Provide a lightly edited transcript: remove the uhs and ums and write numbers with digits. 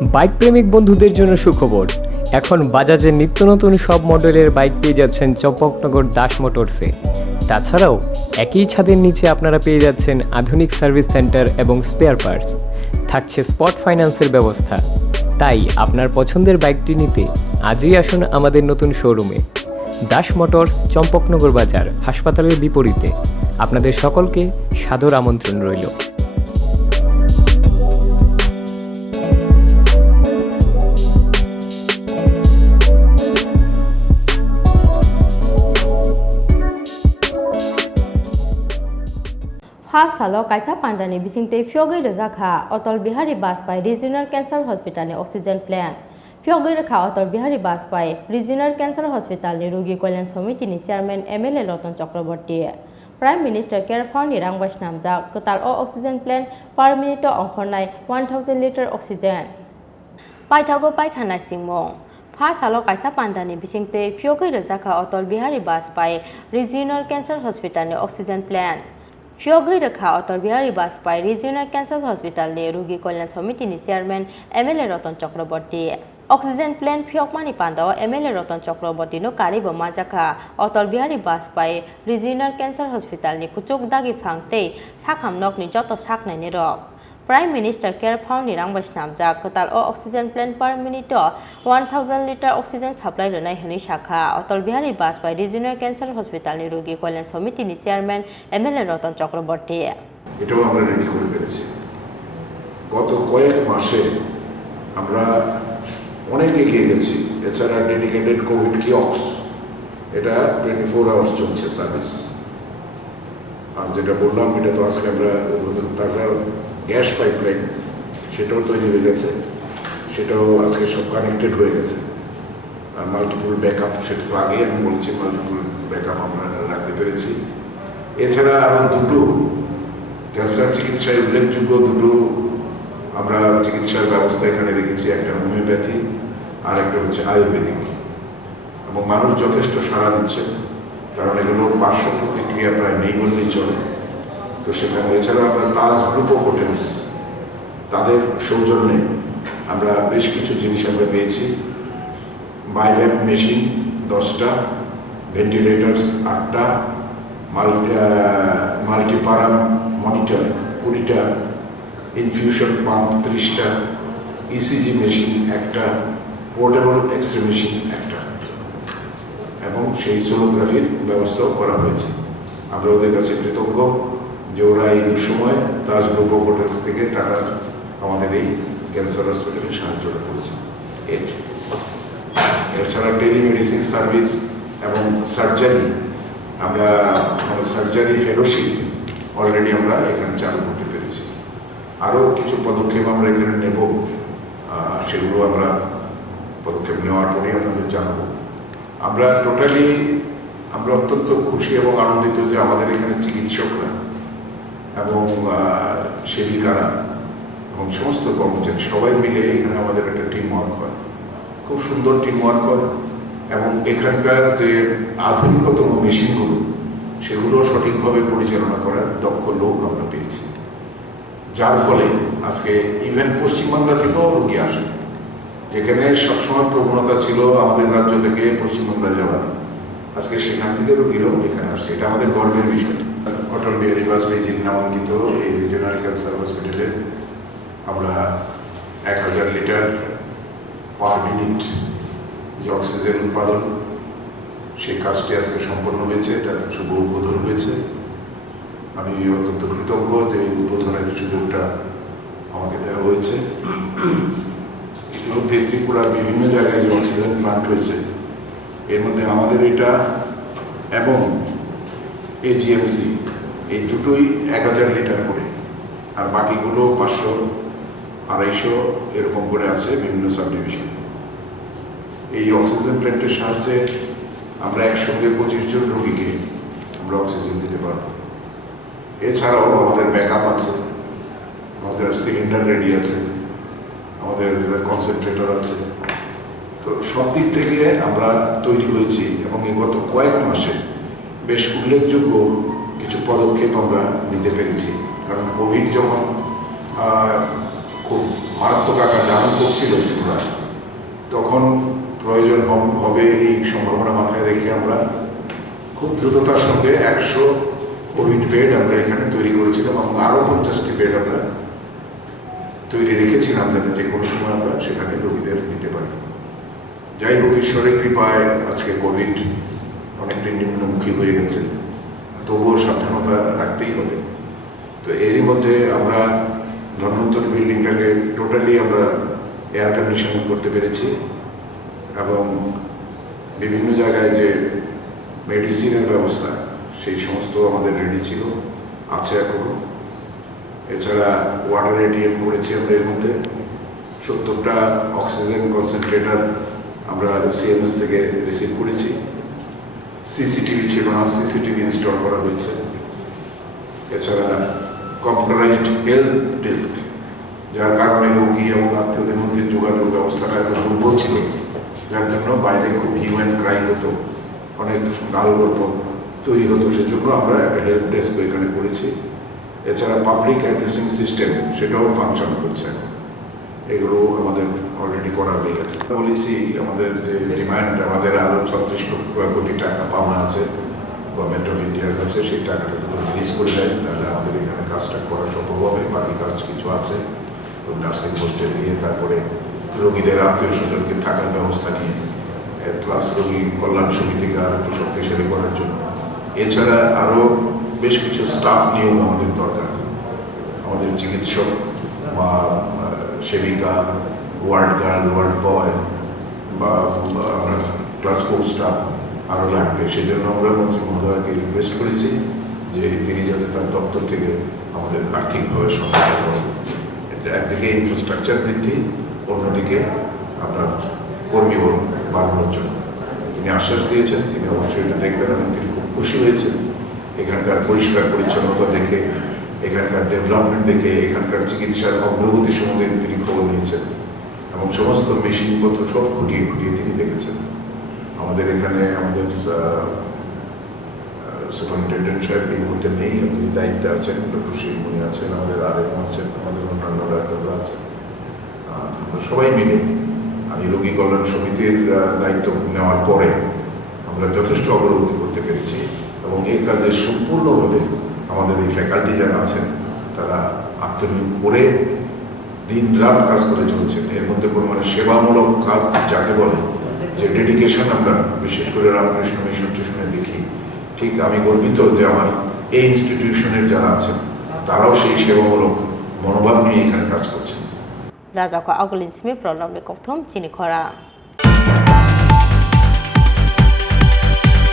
Bike প্রেমিক বন্ধুদের জন্য সুখবর। এখন বাজাজের নিত্য নতুন সব মডেলের বাইক পেয়ে যাচ্ছেন চম্পকনগর দাস মোটরসে। তাছাড়াও একই ছাদের নিচে আপনারা পেয়ে যাচ্ছেন আধুনিক সার্ভিস সেন্টার এবং স্পেয়ার পার্টস। থাকছে স্পট ফাইন্যান্সের ব্যবস্থা। তাই আপনার পছন্দের বাইকটি নিতে আজই আসুন আমাদের নতুন শোরুমে। দাস মোটরস, চম্পকনগর বাজার, হাসপাতালের বিপরীতে। আপনাদের সকলকে সাদর আমন্ত্রণ রইল। फार्स्ट सालो कायसा पांडानी बिसिंगते फियोगै रजाखा Atal Bihari Vajpayee regional cancer hospital oxygen plant फियोगै रखा Atal Bihari Vajpayee regional cancer hospital रोगी कल्याण समिति chairman MLA Ratan Chakraborty prime minister care fund रां वैष्णवजा कताल ऑक्सीजन प्लांट पर मिनिट अंखरनाय 1000 लिटर ऑक्सीजन पाइथागो पाइथानाय सिंगमों फार्स्ट सालो कायसा पांडानी बिसिंगते फियोगै रजाखा Atal Bihari Vajpayee regional cancer hospital oxygen plant फियोगै रखा Atal Bihari Vajpayee regional cancer hospital रोगी कल्याण समिति chairman MLA Ratan Chakraborty oxygen plant फियोगमानी पांडाओ एमएलए रतन चक्रवर्ती नो कारिबो माजाखा Atal Bihari Vajpayee regional cancer hospital कुचुक दागी फांगते साखाम नकनी जत साकनायनि रक प्राइम मिनिस्टर केयर फाउंड रां वैष्णवजा कताल oxygen plant per minute 1000 litre oxygen supply रनाय हनी शाखा Atal Bihari Vajpayee regional cancer hospital रोगी कल्याण समिति चेयरमैन एमएलए रतन चक्रवर्ती এটাও আমরা রেডি করে ফেলেছি। গত কয়েক মাসে আমরা অনেক এগিয়ে গেছি। এছাড়া ডেডিকেটেড কোভিড কিয়ক্স এটা 24 আওয়ার্স চলছে সার্ভিস। আর যেটা বললাম এটা তো আজকে আমরা তাছাড়া গ্যাস পাইপলাইন সেটাও তৈরি হয়ে গেছে, সেটাও আজকে সব কানেক্টেড হয়ে গেছে। আর মাল্টিপল ব্যাকআপ, সেটা তো আগেই আমি বলেছি, মাল্টিপল ব্যাকআপ আমরা রাখতে পেরেছি। এছাড়া আরও দুটো ক্যান্সার চিকিৎসায় উল্লেখযোগ্য দুটো আমরা চিকিৎসার ব্যবস্থা এখানে রেখেছি, একটা হোমিওপ্যাথি আর একটা হচ্ছে আয়ুর্বেদিক। এবং মানুষ যথেষ্ট সাড়া দিচ্ছে, কারণ এগুলোর পার্শ্ব প্রতিক্রিয়া প্রায় নেই বললেই চলে। তো সেখানে এছাড়া আমরা তাজ গ্রুপ অফ হোটেলস তাদের সৌজন্যে আমরা বেশ কিছু জিনিস আমরা পেয়েছি। বাইল্যাব মেশিন 10টা, ভেন্টিলেটার্স 8টা, মাল্টিপারাম মনিটর 20টা, ইনফিউশন পাম্প 30টা, ইসিজি মেশিন 1টা, পোর্টেবল এক্সরে মেশিন 1টা এবং সেই সোনোগ্রাফির ব্যবস্থাও করা হয়েছে। আমরা ওদের কাছে কৃতজ্ঞ যে ওরা এই দুঃসময় তাজ গ্রুপ অফ হোটেলস থেকে টাটা আমাদের এই ক্যান্সার হসপিটালে সাহায্য করেছে। এছাড়া টেলিমেডিসিন সার্ভিস এবং সার্জারি, আমরা সার্জারি ফেলোশিপ অলরেডি আমরা এখানে চালু করতে পেরেছি। আরও কিছু পদক্ষেপ আমরা এখানে নেব, সেগুলো আমরা পদক্ষেপ নেওয়ার পরে আপনাদের জানাবো। আমরা টোটালি আমরা অত্যন্ত খুশি এবং আনন্দিত যে আমাদের এখানে চিকিৎসকরা এবং সেবিকারা এবং সমস্ত কর্মচারী সবাই মিলে এখানে আমাদের একটা টিম ওয়ার্ক হয়, খুব সুন্দর টিম ওয়ার্ক হয়। এবং এখানকার যে আধুনিকতম মেশিনগুলো সেগুলো সঠিকভাবে পরিচালনা করার দক্ষ লোক আমরা পেয়েছি, যার ফলে আজকে ইভেন পশ্চিমবাংলা থেকেও রোগী আসে, যেখানে সবসময় প্রবণতা ছিল আমাদের রাজ্য থেকে পশ্চিমবাংলা যাওয়ার, আজকে সেখান থেকে রোগীরাও এখানে আসছে। এটা আমাদের গর্বের বিষয়। অটল বিহারী বাজপেয়ীজির নামাঙ্কিত এই রিজিওনাল ক্যান্সার হসপিটালে আমরা 1000 লিটার পার মিনিট যে অক্সিজেন উৎপাদন, সেই কাজটি আজকে সম্পন্ন হয়েছে। এটা শুভ উদ্বোধন হয়েছে। আমি অত্যন্ত কৃতজ্ঞ যে উদ্বোধনের সুযোগটা আমাকে দেওয়া হয়েছে। ইতিমধ্যে ত্রিপুরার বিভিন্ন জায়গায় যে অক্সিজেন প্লান্ট হয়েছে, এর মধ্যে আমাদের এটা এবং এজিএমসি এই দুটোই 1000 লিটার করে, আর বাকিগুলো 500, 250 এরকম করে আছে বিভিন্ন সাব ডিভিশন। এই অক্সিজেন প্ল্যান্টের সাহায্যে আমরা একসঙ্গে 25 জন রোগীকে আমরা অক্সিজেন দিতে পারব। এছাড়াও আমাদের ব্যাকআপ আছে, আমাদের সিলিন্ডার রেডি আছে, আমাদের কনসেন্ট্রেটর আছে। তো সব দিক থেকে আমরা তৈরি হয়েছি এবং এই গত কয়েক মাসে বেশ উল্লেখযোগ্য কিছু পদক্ষেপ আমরা নিতে পেরেছি। কারণ কোভিড যখন খুব মারাত্মক আকার ধারণ করছিল ত্রিপুরা, তখন প্রয়োজন হবে এই সম্ভাবনা মাথায় রেখে আমরা খুব দ্রুততার সঙ্গে 100 কোভিড বেড আমরা এখানে তৈরি করেছিলাম এবং আরও 50টি বেড আমরা তৈরি রেখেছিলাম যাতে যে কোনো সময় আমরা সেখানে রোগীদের নিতে পারি। যাই হোক, ঈশ্বরের কৃপায় আজকে কোভিড অনেকটাই নিম্নমুখী হয়ে গেছে, তবুও সাবধানতা রাখতেই হবে। তো এরই মধ্যে আমরা ধন্বন্তরী বিল্ডিংটাকে টোটালি আমরা এয়ার কন্ডিশনিং করতে পেরেছি এবং বিভিন্ন জায়গায় যে মেডিসিনের ব্যবস্থা সেই সমস্ত আমাদের রেডি ছিল, আছে এখনো। এছাড়া ওয়াটার এটিএম করেছি আমরা এর মধ্যে 70টা অক্সিজেন কনসেন্ট্রেটার আমরা সিএমএস থেকে রিসিভ করেছি। সিসিটিভি ছিল না, সিসিটিভি ইনস্টল করা হয়েছে। এছাড়া কম্পিউটারাইজড হেল্প ডেস্ক, যার কারণে রোগী এবং আত্মীয়দের মধ্যে যোগাযোগ ব্যবস্থাটা এত দুর্বল ছিল, যার জন্য বাইরে খুব হিউম্যান ক্রাই হতো, অনেক গাল গল্প তৈরি হতো, সেজন্য আমরা একটা হেল্প ডেস্ক এখানে করেছি। এছাড়া পাবলিক অ্যাড্রেসিং সিস্টেম সেটাও ফাংশন করছে, এগুলো আমাদের অলরেডি করা হয়ে গেছে। বলেছি আমাদের যে ডিমান্ড, আমাদের আরও 36 কোটি টাকা পাওনা আছে গভর্নমেন্ট অফ ইন্ডিয়ার কাছে, সেই টাকাটা যদি রিলিজ করে দেয় তাহলে আমাদের এখানে কাজটা করা সম্ভব হবে। বাকি কাজ কিছু আছে, নার্সিং হোস্টেল নিয়ে, তারপরে রোগীদের আত্মীয় স্বজনকে থাকার ব্যবস্থা নিয়ে, প্লাস রোগী কল্যাণ সমিতিকে আরও একটু শক্তিশালী করার জন্য। এছাড়া আরও বেশ কিছু স্টাফ নিয়োগ আমাদের দরকার। আমাদের চিকিৎসক বা সেবিকা, ওয়ার্ড গার্ল, ওয়ার্ড বয় বা আমরা ক্লাস 4 স্টাফ আরও লাগবে। সেজন্য আমরা মন্ত্রী মহোদয়কে রিকোয়েস্ট করেছি যে তিনি যাতে তার দপ্তর থেকে আমাদের আর্থিকভাবে সহায়তা করেন। একদিকে ইনফ্রাস্ট্রাকচার বৃদ্ধি, অন্যদিকে আপনার কর্মী বাড়ানোর জন্য তিনি আশ্বাস দিয়েছেন। তিনি অবশ্যই এটা দেখবেন এবং তিনি খুব খুশি হয়েছেন এখানকার পরিষ্কার পরিচ্ছন্নতা দেখে, এখানকার ডেভেলপমেন্ট দেখে, এখানকার চিকিৎসার অগ্রগতি সম্বন্ধে তিনি খবর নিয়েছেন এবং সমস্ত মেশিনপত্র সব খুঁটিয়ে খুঁটিয়ে তিনি দেখেছেন। আমাদের এখানে আমাদের সুপারিনটেন্ডেন্ট সাহেব এই মুহূর্তে নেই, তিনি দায়িত্বে আছেন, ডক্টর শিবমণি আছেন, আমাদের আরএমও আছেন, আমাদের অন্যান্য ডাক্তাররা আছেন। আমরা সবাই মিলে আমি রোগী কল্যাণ সমিতির দায়িত্ব নেওয়ার পরে আমরা যথেষ্ট অগ্রগতি করতে পেরেছি এবং এই কাজে সম্পূর্ণভাবে আমাদের এই ফ্যাকাল্টি যারা আছেন তারা আত্মনিয়োগ করে দিন রাত কাজ করে চলছেন। এর মধ্যে কোনো সেবামূলক কাজ যাকে বলে, যে ডেডিকেশন আমরা বিশেষ করে রামকৃষ্ণ মিশন টিশনে দেখি, ঠিক আমি গর্বিত যে আমার এই ইনস্টিটিউশনের যারা আছেন তারাও সেই সেবামূলক মনোভাব নিয়ে এখানে কাজ করছেন। রাজাকে আগলিন স্মি প্রলম্বে কথম চিনি খরা।